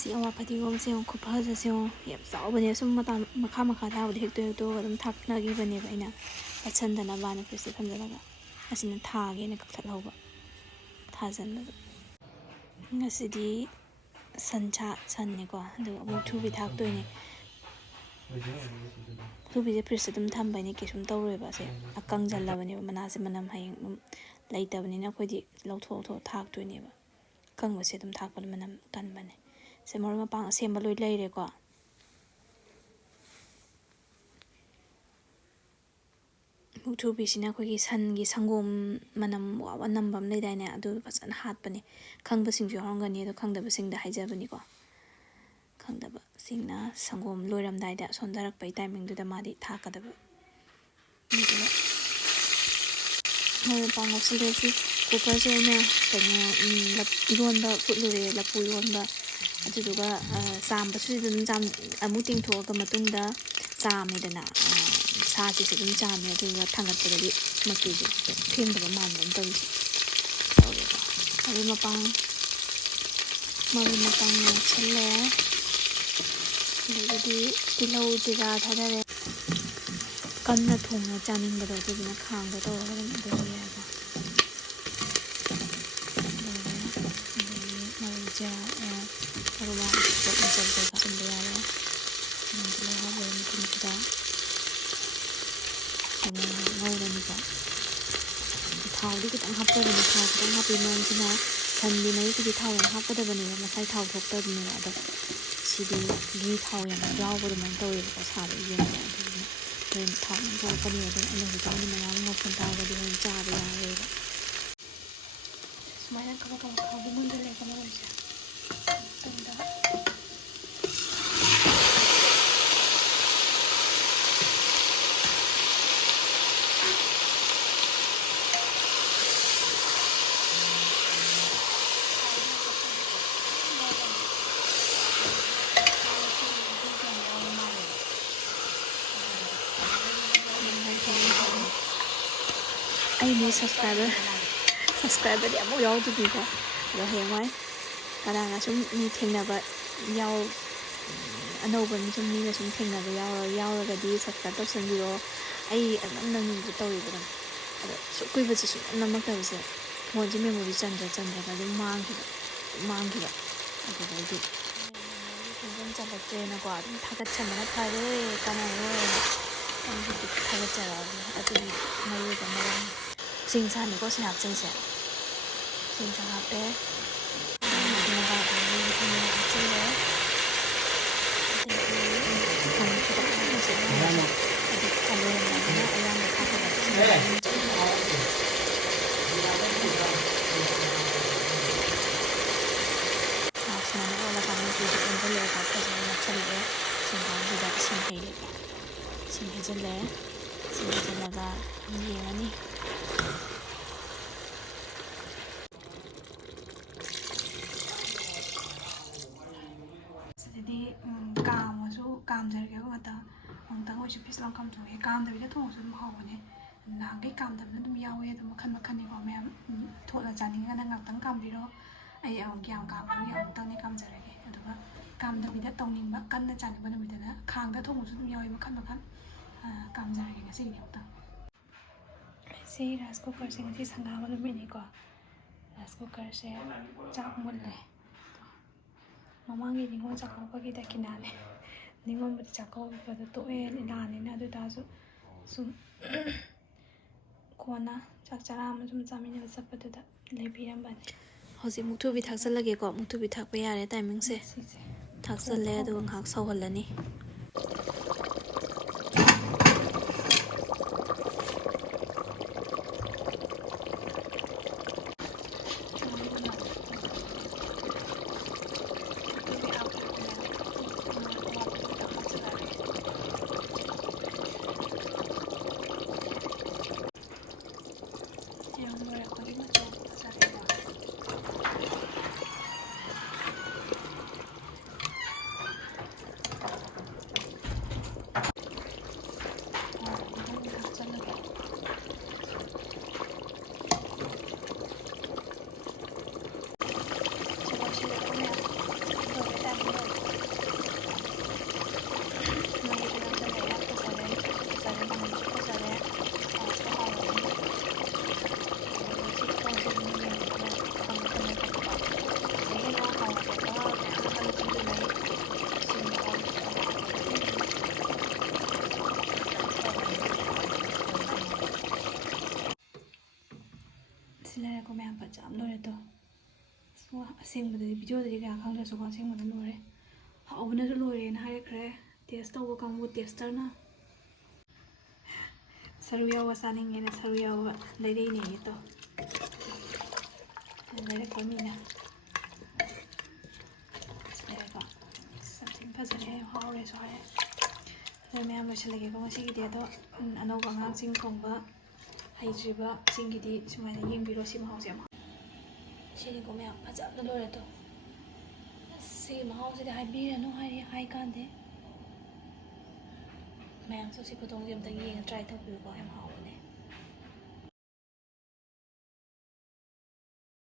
ꯁꯤ ꯑꯋꯥ ꯐꯗꯤꯒꯣꯝꯁꯦ ꯌꯦꯡꯉꯣ ꯈꯨꯐꯖꯁꯦ ꯌꯦꯡꯉꯣ ꯌꯥꯝ ꯆꯥꯎꯕꯅꯦ ꯁꯨꯝ ꯃꯈꯥ ꯊꯥꯕꯗ ꯍꯦꯛꯇꯣꯛꯑꯒ ꯑꯗꯨꯝ ꯊꯥꯛꯅꯈꯤꯕꯅꯦꯕ ꯑꯩꯅ ꯄꯠꯁꯟꯗꯅꯕꯅ ꯐ꯭ꯔꯤꯖꯇ ꯊꯝꯖꯤꯜꯂꯒ ꯑꯁꯤꯅ ꯊꯥꯒꯦꯅ ꯀꯛꯊꯠꯍꯧꯕ ꯊꯥꯖꯟꯕꯗꯣ ꯉꯁꯤꯗꯤ ꯁꯟꯅꯦꯀꯣ ꯑꯗꯨꯒ ꯃꯨꯛꯊ꯭ꯔꯨꯕꯤ ꯊꯥꯛꯇꯣꯏꯅꯦ ꯃꯨꯛꯊ꯭ꯔꯨꯕꯤꯁꯦ ꯐ꯭ꯔꯤꯖꯇ ꯑꯗꯨꯝ ꯊꯝꯕꯩꯅꯦ ꯀꯩꯁꯨꯝ ꯇꯧꯔꯣꯏꯕ ꯑꯁꯦ ꯑꯀꯪꯁꯤꯜꯂꯕꯅꯦꯕ ꯃꯅꯥꯁꯦ ꯃꯅꯝ ꯍꯌꯦꯡ ꯑꯗꯨꯝ ꯂꯩꯇꯕꯅꯤꯅ ꯑꯩꯈꯣꯏꯗꯤ ꯂꯧꯊꯣꯛ ꯊꯥꯛꯇꯣꯏꯅꯦꯕ ꯑꯀꯪꯕꯁꯦ ꯑꯗꯨꯝ ꯊꯥꯛꯄꯗ ꯃꯅꯝ ꯀꯟꯕꯅꯦ ꯁꯦ ꯃꯔꯣꯏ ꯃꯄꯥꯡ ꯑꯁꯦꯝꯕ ꯂꯣꯏ ꯂꯩꯔꯦꯀꯣ ꯃꯨꯛꯊ꯭ꯔꯨꯕꯤꯁꯤꯅ ꯑꯩꯈꯣꯏꯒꯤ ꯁꯟꯒꯤ ꯁꯪꯒꯣꯝ ꯃꯅꯝ ꯋꯥ ꯅꯝꯕ ꯑꯃ ꯂꯩꯗꯥꯏꯅꯦ ꯑꯗꯨ ꯐꯖꯅ ꯍꯥꯠꯄꯅꯦ ꯈꯪꯕꯁꯤꯡꯁꯨ ꯌꯥꯎꯔꯝꯒꯅꯤ ꯑꯗꯣ ꯈꯪꯗꯕꯁꯤꯡꯗ ꯍꯥꯏꯖꯕꯅꯤꯀꯣ ꯈꯪꯗꯕꯁꯤꯡꯅ ꯁꯪꯒꯣꯝ ꯂꯣꯏꯔꯝꯗꯥꯏꯗ ꯁꯣꯟꯊꯔꯛꯄꯩ ꯇꯥꯏꯃꯤꯡꯗꯨꯗ ꯃꯥꯗꯤ ꯊꯥꯛꯀꯗꯕ ꯑꯗꯨꯒ ꯃꯔꯣꯏ ꯃꯄꯥꯡ ꯉꯧꯁꯤꯜꯂꯦ ꯁꯤ ꯀꯨꯀꯔꯁꯦ ꯑꯩꯅ ꯏꯔꯣꯟꯕ ꯐꯨꯠꯂꯨꯔꯦ ꯂꯐꯨ ꯏꯔꯣꯟꯕ ꯑꯗꯨꯗꯨꯒ ꯆꯥꯝꯕꯁꯨ ꯑꯗꯨꯝ ꯑꯃꯨꯛ ꯇꯤꯡꯊꯣꯛꯑꯒ ꯃꯇꯨꯡꯗ ꯆꯥꯝꯃꯦꯗꯅ ꯁꯥꯁꯤꯁꯨ ꯑꯗꯨꯝ ꯆꯥꯝꯃꯦ ꯑꯗꯨꯒ ꯊꯥꯡꯒꯠꯄꯗꯗꯤ ꯃꯆꯨꯁꯦ ꯐꯦꯡꯗꯕ ꯃꯥꯟꯕ ꯑꯃ ꯇꯧꯔꯤꯁꯦ ꯇꯧꯔꯦꯀꯣ ꯃꯔꯣꯏ ꯃꯄꯥꯡ ꯉꯧꯁꯤꯜꯂꯦ ꯑꯗꯒꯤꯗꯤ ꯇꯤꯜꯍꯧ ꯆꯤꯔꯥ ꯊꯥꯗꯔꯦ ꯀꯟꯅ ꯊꯣꯡꯉ ꯆꯥꯅꯤꯡꯕꯗꯣ ꯑꯗꯨꯗꯨꯅ ꯈꯥꯡꯗ ꯇꯧꯔꯒ ꯑꯗꯨꯝ ꯑꯗꯨꯁꯨ ꯌꯥꯏꯀꯣ ꯃꯔꯨ ꯃꯔꯥꯡ ꯃꯆꯜ ꯀꯩꯀꯥ ꯍꯥꯞꯆꯤꯟꯕ ꯌꯥꯔꯦ ꯇꯤꯜꯍꯧ ꯍꯥꯞꯂꯕ ꯃꯇꯨꯡꯁꯤꯗ ꯉꯧꯔꯅꯤꯀꯣ ꯊꯥꯎꯗꯤ ꯈꯤꯇꯪ ꯍꯥꯞꯆꯕꯅꯤ ꯊꯥꯎ ꯈꯤꯇꯪ ꯍꯥꯞꯄꯤ ꯃꯔꯝꯁꯤꯅ ꯁꯟꯒꯤ ꯃꯔꯤꯁꯤꯗꯤ ꯊꯥꯎ ꯌꯥꯝ ꯍꯥꯞꯀꯗꯕꯅꯦꯕ ꯃꯁꯥꯏ ꯊꯥꯎ ꯊꯣꯛꯇꯕꯅꯦꯕ ꯑꯗꯣ ꯁꯤꯗꯤ ꯘꯤ ꯊꯥꯎ ꯌꯥꯝ ꯌꯥꯎꯕ ꯑꯗꯨꯃꯥꯏꯅ ꯇꯧꯋꯦꯕꯀꯣ ꯁꯥꯗ ꯌꯦꯡꯕꯗ ꯑꯗꯨꯗꯨꯅ ꯍꯣꯔꯦꯟ ꯊꯥꯎ ꯌꯥꯝ ꯊꯣꯛꯂꯛꯀꯅꯤ ꯑꯗꯨꯅ ꯑꯩꯅ ꯍꯧꯖꯤꯛꯀꯥꯟꯗꯤ ꯃꯌꯥꯝ ꯉꯧꯁꯟ ꯇꯥꯔꯒꯗꯤ ꯍꯣꯔꯦꯟ ꯆꯥꯕ ꯌꯥꯔꯔꯣꯏꯕ ꯁꯨꯃꯥꯏꯅ ꯊꯥꯎꯗꯤ ꯃꯨꯟꯖꯜꯂꯦꯀꯣ ꯃꯔꯣꯏꯁꯦ ꯃꯇꯨꯡꯗ ꯑꯩꯅꯦ ꯁꯕꯁꯀ꯭ꯔꯥꯏꯕꯔꯗꯤ ꯑꯃꯨꯛ ꯌꯥꯎꯗ꯭ꯔꯤꯀꯣ ꯑꯗꯣ ꯍꯌꯦꯡꯋꯥꯏ ꯀꯅꯥꯅ ꯁꯨꯝ ꯃꯤ ꯊꯦꯡꯅꯕ ꯑꯅꯧꯕ ꯁꯨꯝ ꯃꯤꯅ ꯁꯨꯝ ꯊꯦꯡꯅꯕ ꯌꯥꯎꯔꯒꯗꯤ ꯁꯕꯁꯀ꯭ꯔꯥꯏꯕ ꯇꯧꯁꯟꯕꯤꯔꯣ ꯑꯩ ꯑꯗꯨꯝ ꯅꯪꯅꯤꯡꯕ ꯇꯧꯔꯤꯕ ꯑꯗꯨꯝ ꯑꯗꯣ ꯁꯨꯛ ꯀꯨꯏꯕꯁꯦ ꯁꯨꯡꯅꯝ ꯅꯝꯃꯛꯇꯕꯁꯦ ꯐꯣꯟꯁꯦ ꯃꯦꯃꯣꯔꯤ ꯆꯟꯗ꯭ꯔꯒ ꯑꯗꯨꯝ ꯃꯥꯡꯈꯤꯕ ꯑꯗꯨꯗꯩꯗꯤ ꯃꯦꯃꯣꯔꯤ ꯆꯜꯂꯛꯇ꯭ꯔꯦꯅꯀꯣ ꯑꯗꯨꯝ ꯊꯥꯒꯠꯁꯟꯕꯅ ꯐꯔꯦ ꯀꯥꯟꯅꯔꯣꯏꯅ ꯍꯧꯖꯤꯛꯇꯤ ꯊꯥꯒꯠꯆꯔꯛꯑꯕꯅꯤ ꯑꯗꯨꯒꯤ ꯃꯔꯨꯑꯣꯏꯕ ꯃꯔꯝ ꯆꯦꯡꯁꯥꯅꯤꯀꯣ ꯁꯤ ꯍꯥꯞꯆꯩꯁꯦ ꯆꯦꯡꯁꯥ ꯍꯥꯞꯄꯦ ꯍꯥꯞꯆꯤꯜꯂꯦ ꯑꯗꯒꯤ ꯊꯨꯝ ꯈꯤꯇꯪ ꯂꯣꯏꯔꯝꯗꯥꯏꯗꯅ ꯑꯌꯥꯝꯕ ꯊꯥꯛꯀꯗꯕ ꯁꯨꯃꯥꯏꯅ ꯑꯣꯜꯂꯀꯥꯟꯗ ꯃꯆꯨꯁꯦ ꯑꯣꯟꯁꯤꯜꯂꯛꯑꯦꯀꯣ ꯐꯖꯅ ꯅꯞꯁꯜꯂꯛꯑꯦ ꯁꯤꯡꯀꯥꯟꯁꯤꯗ ꯏꯁꯤꯡ ꯍꯩꯔꯦꯀꯣ ꯏꯁꯤꯡ ꯍꯩꯖꯤꯜꯂꯦ ꯏꯁꯤꯡ ꯍꯩꯖꯤꯜꯂꯒ ꯌꯦꯡꯉꯅꯤ ꯑꯗꯨꯗꯤ ꯀꯥꯝꯖꯔꯒꯦꯕ ꯑꯃꯨꯛꯇꯪ ꯑꯣꯏꯁꯨ ꯄꯤꯁ ꯂꯥꯎ ꯀꯥꯝꯊꯣꯛꯑꯦ ꯀꯥꯝꯗꯕꯤꯗ ꯊꯣꯡꯉꯁꯨ ꯑꯗꯨꯝ ꯍꯥꯎꯕꯅꯦ ꯅꯍꯥꯟꯈꯩ ꯀꯥꯝꯗꯕꯅ ꯑꯗꯨꯝ ꯌꯥꯎꯋꯦ ꯑꯗꯨꯝ ꯃꯈꯟꯅꯤꯀꯣ ꯃꯌꯥꯝ ꯊꯣꯠꯅ ꯆꯥꯅꯤꯡꯉꯒꯅ ꯉꯥꯛꯇꯪ ꯀꯥꯝꯕꯤꯔꯣ ꯑꯩ ꯀꯌꯥꯝ ꯀꯥꯝꯕꯅꯣ ꯑꯃꯨꯛꯇꯪꯗꯤ ꯀꯥꯝꯖꯔꯒꯦ ꯑꯗꯨꯒ ꯀꯥꯝꯗꯕꯤꯗ ꯇꯧꯅꯤꯡꯕ ꯀꯟꯅ ꯆꯥꯅꯤꯡꯕ ꯅꯨꯃꯤꯠꯇꯅ ꯈꯥꯡꯗ ꯊꯣꯡꯕꯁꯨ ꯑꯗꯨꯝ ꯌꯥꯎꯋꯦ ꯃꯈꯟ ꯀꯥꯝꯖꯔꯒꯦ ꯉꯁꯤꯒꯤꯗꯤ ꯑꯃꯨꯛꯇꯪ ꯁꯤ ꯔꯥꯏꯁ ꯀꯨꯀꯔꯁꯦ ꯉꯁꯤ ꯁꯪꯒꯥꯕ ꯅꯨꯃꯤꯠꯅꯤꯀꯣ ꯔꯥꯏꯁ ꯀꯨꯀꯔꯁꯦ ꯆꯥꯛ ꯃꯨꯜꯂꯦ ꯃꯃꯥꯡꯒꯤ ꯅꯤꯉꯣꯜ ꯆꯥꯛꯀꯧꯕꯒꯤ ꯗꯈꯤꯅꯥꯅꯦ ꯅꯤꯉꯣꯜꯕꯨꯗꯤ ꯆꯥꯛꯀꯧꯕꯗ ꯇꯣꯛꯑꯦ ꯂꯥꯟꯅꯤꯅ ꯑꯗꯨ ꯑꯣꯏꯇꯥꯔꯁꯨ ꯁꯨꯝ ꯀꯣꯟꯅ ꯆꯥꯛ ꯆꯔꯥ ꯑꯃ ꯁꯨꯝ ꯆꯥꯃꯤꯟꯅꯕ ꯆꯠꯄꯗꯨꯗ ꯂꯩꯕꯤꯔꯝꯕꯅꯦ ꯍꯧꯖꯤꯛ ꯃꯨꯛꯊ꯭ꯔꯨꯕꯤ ꯊꯥꯛꯆꯜꯂꯒꯦꯀꯣ ꯃꯨꯛꯊ꯭ꯔꯨꯕꯤ ꯊꯥꯛꯄ ꯌꯥꯔꯦ ꯇꯥꯏꯃꯤꯡꯁꯦ ꯊꯥꯛꯆꯜꯂꯦ ꯑꯗꯨꯒ ꯉꯥꯏꯍꯥꯛ ꯁꯧꯍꯜꯂꯅꯤ ꯑꯁꯦꯡꯕꯗꯗꯤ ꯚꯤꯗꯤꯑꯣꯗꯗꯤ ꯀꯌꯥ ꯈꯪꯗ꯭ꯔꯁꯨꯀꯣ ꯑꯁꯦꯡꯕꯗ ꯂꯣꯏꯔꯦ ꯍꯥꯎꯕꯅꯁꯨ ꯂꯣꯏꯔꯦꯅ ꯍꯥꯏꯔꯛꯈ꯭ꯔꯦ ꯇꯦꯁ ꯇꯧꯕ ꯀꯥꯡꯕꯨ ꯇꯦꯁꯇꯔꯅ ꯁꯔꯨ ꯌꯥꯎꯕ ꯆꯥꯅꯤꯡꯉꯦꯅ ꯁꯔꯨ ꯌꯥꯎꯕ ꯂꯩꯔꯛꯏꯅꯦ ꯇꯣ ꯂꯩꯔꯛꯄ ꯃꯤꯅ ꯂꯩꯔꯦꯀꯣ ꯌꯥꯝ ꯐꯖꯔꯦ ꯌꯥꯝ ꯍꯥꯎꯔꯦꯁꯨ ꯍꯥꯏꯔꯦ ꯑꯗꯨ ꯃꯌꯥꯝ ꯂꯣꯏꯁꯤꯜꯂꯒꯦꯀꯣ ꯉꯁꯤꯒꯤꯗꯤ ꯑꯗꯣ ꯑꯅꯧꯕ ꯑꯉꯥꯡꯁꯤꯡ ꯊꯣꯡꯕ ꯍꯩꯇ꯭ꯔꯤꯕꯁꯤꯡꯒꯤꯗꯤ ꯁꯨꯃꯥꯏꯅ ꯌꯦꯡꯕꯤꯔꯣ ꯁꯤ ꯃꯍꯥꯎꯁꯦ ꯌꯥꯝ ꯁꯤꯅꯤꯀꯣ ꯃꯌꯥꯝ ꯐꯖꯕꯅ ꯂꯣꯏꯔꯦ ꯇꯣ ꯁꯤꯒꯤ ꯃꯍꯥꯎꯁꯤꯗꯤ ꯍꯥꯏꯕꯤꯔꯅꯨ ꯍꯥꯏ ꯀꯥꯟꯗꯦ ꯃꯌꯥꯝꯁꯨ ꯁꯤ ꯈꯨꯊꯣꯡꯁꯦ ꯑꯝꯇ ꯌꯦꯡꯉ ꯇ꯭ꯔꯥꯏ ꯇꯧꯕꯤꯌꯨꯀꯣ ꯌꯥꯝ ꯍꯥꯎꯕꯅꯦ